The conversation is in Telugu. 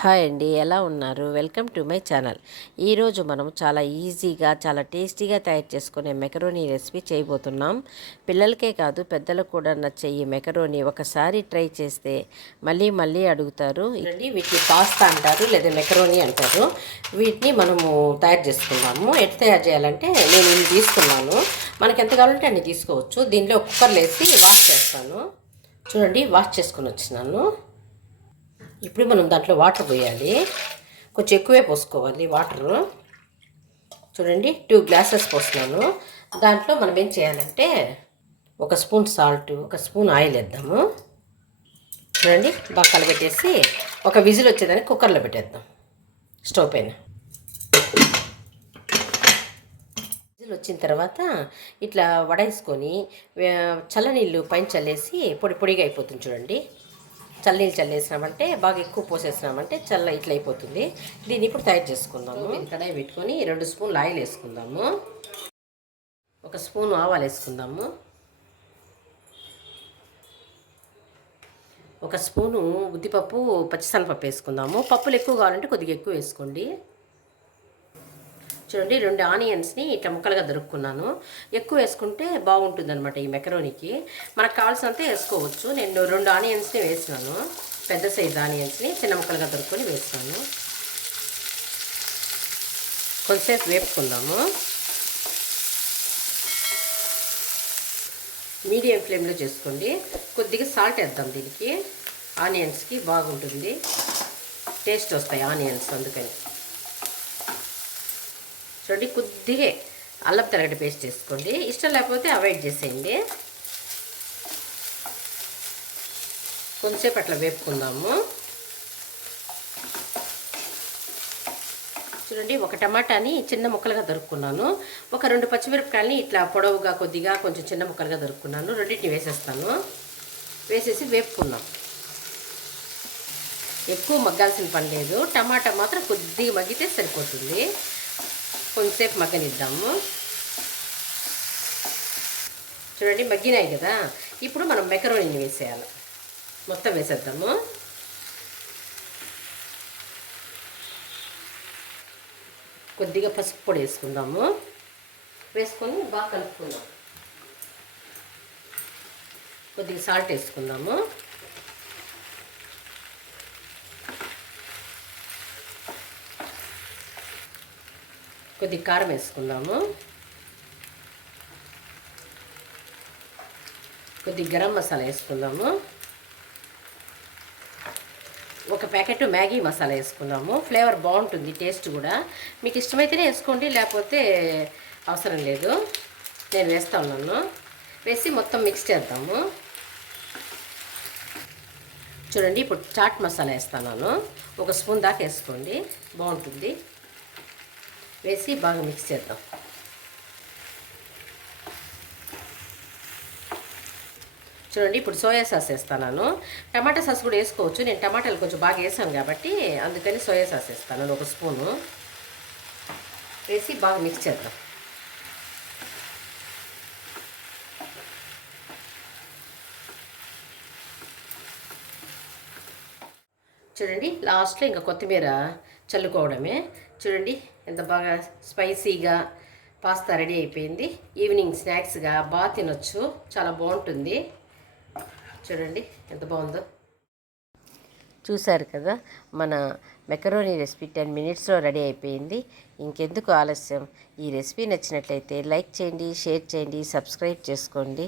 హాయ్ అండి ఎలా ఉన్నారు? Welcome to my channel. ఈరోజు మనం చాలా ఈజీగా చాలా టేస్టీగా తయారు చేసుకునే మెకరోనీ రెసిపీ చేయబోతున్నాం. పిల్లలకే కాదు పెద్దలకు కూడా నచ్చే ఈ మెకరోనీ ఒకసారి ట్రై చేస్తే మళ్ళీ మళ్ళీ అడుగుతారు. ఇదండి వీటిని పాస్తా అంటారు లేదా మెకరోనీ అంటారు. వీటిని మనము తయారు చేసుకుందాము. ఎట్లా తయారు చేయాలంటే నేను ఇన్ని తీసుకున్నాను. మనకి ఎంత కావాలంటే అన్ని తీసుకోవచ్చు. దీనిలో కుక్కర్లో వేసి వాష్ చేస్తాను. చూడండి వాష్ చేసుకుని వచ్చినాను. ఇప్పుడు మనం దాంట్లో వాటర్ పోయాలి. కొంచెం ఎక్కువే పోసుకోవాలి వాటరు. చూడండి టూ గ్లాసెస్ పోస్తున్నాను. దాంట్లో మనం ఏం చేయాలంటే ఒక స్పూన్ సాల్ట్ ఒక స్పూన్ ఆయిల్ వేద్దాము. చూడండి బాగా కలబెట్టేసి ఒక విజిల్ వచ్చేదానికి కుక్కర్లో పెట్టేద్దాం స్టవ్ పైన. విజిల్ వచ్చిన తర్వాత ఇట్లా వడేసుకొని చల్లనీళ్ళు పైన చల్లేసి పొడి పొడిగా అయిపోతుంది చూడండి. చల్లీలు చల్లేసినామంటే బాగా ఎక్కువ పోసేసినామంటే చల్ల ఇట్లా అయిపోతుంది. దీన్ని ఇప్పుడు తయారు చేసుకుందాము. కడాయి పెట్టుకొని రెండు స్పూన్లు ఆయిల్ వేసుకుందాము. ఒక స్పూన్ ఆవాలు వేసుకుందాము. ఒక స్పూను ఉద్దిపప్పు పచ్చిసనపప్పు వేసుకుందాము. పప్పులు ఎక్కువ కావాలంటే కొద్దిగా ఎక్కువ వేసుకోండి. చూడండి రెండు ఆనియన్స్ని ఇట్లా ముక్కలుగా దొరుకున్నాను ఎక్కువ వేసుకుంటే బాగుంటుంది అనమాట ఈ మెకరోనికి. మనకు కావాల్సినంత వేసుకోవచ్చు. నేను రెండు ఆనియన్స్ని వేసినాను. పెద్ద సైజు ఆనియన్స్ని చిన్న ముక్కలుగా దొరుకుని వేస్తాను కొంతసేపు వేపుకుందాము. మీడియం ఫ్లేమ్లో చేసుకోండి. కొద్దిగా సాల్ట్ వేద్దాం దీనికి. ఆనియన్స్కి బాగుంటుంది. టేస్ట్ వస్తాయి ఆనియన్స్ అందుకని. చూడండి కొద్దిగా అల్లం తెరగడ్డ పేస్ట్ చేసుకోండి. ఇష్టం లేకపోతే అవాయిడ్ చేసేయండి. కొంచెంసేపు అట్లా వేపుకుందాము. చూడండి ఒక టమాటాని చిన్న ముక్కలుగా దొరుకున్నాను ఒక రెండు పచ్చిమిరపకాయలని ఇట్లా పొడవుగా కొద్దిగా కొంచెం చిన్న ముక్కలుగా దొరుకున్నాను రెండింటిని వేసేస్తాను. వేసేసి వేపుకుందాం. ఎక్కువ మగ్గాల్సిన పని లేదు. టమాటా మాత్రం కొద్దిగా మగ్గితే సరిపోతుంది. కొంచెంసేపు మగ్గనిద్దాము. చూడండి మగ్గినాయి కదా. ఇప్పుడు మనం మెకరోనీని వేసేయాలి. మొత్తం వేసేద్దాము. కొద్దిగా పసుపు పొడి వేసుకుందాము. వేసుకొని బాగా కలుపుకుందాం. కొద్దిగా సాల్ట్ వేసుకుందాము. కొద్ది కారం వేసుకుందాము. కొద్ది గరం మసాలా వేసుకుందాము. ఒక ప్యాకెట్ మ్యాగీ మసాలా వేసుకుందాము. ఫ్లేవర్ బాగుంటుంది టేస్ట్ కూడా. మీకు ఇష్టమైతేనే వేసుకోండి లేకపోతే అవసరం లేదు. నేను వేస్తా ఉన్నాను. వేసి మొత్తం మిక్స్ చేద్దాము. చూడండి ఇప్పుడు చాట్ మసాలా వేస్తాను. ఒక స్పూన్ దాకా వేసుకోండి. బాగుంటుంది. వేసి బాగా మిక్స్ చేద్దాం. చూడండి ఇప్పుడు సోయా సాస్ వేస్తాను టమాటా సాస్ కూడా వేసుకోవచ్చు. నేను టమాటాలు కొంచెం బాగా వేసాను కాబట్టి అందుకని సోయా సాస్ వేస్తాను ఒక స్పూను. వేసి బాగా మిక్స్ చేద్దాం. చూడండి లాస్ట్లో ఇంకా కొత్తిమీర చల్లుకోవడమే. చూడండి ఎంత బాగా స్పైసీగా పాస్తా రెడీ అయిపోయింది. ఈవినింగ్ స్నాక్స్గా బాగా తినొచ్చు. చాలా బాగుంటుంది. చూడండి ఎంత బాగుందో. చూశారు కదా మన మెకరోనీ రెసిపీ టెన్ మినిట్స్లో రెడీ అయిపోయింది. ఇంకెందుకు ఆలస్యం? ఈ రెసిపీ నచ్చినట్లయితే లైక్ చేయండి షేర్ చేయండి సబ్స్క్రైబ్ చేసుకోండి.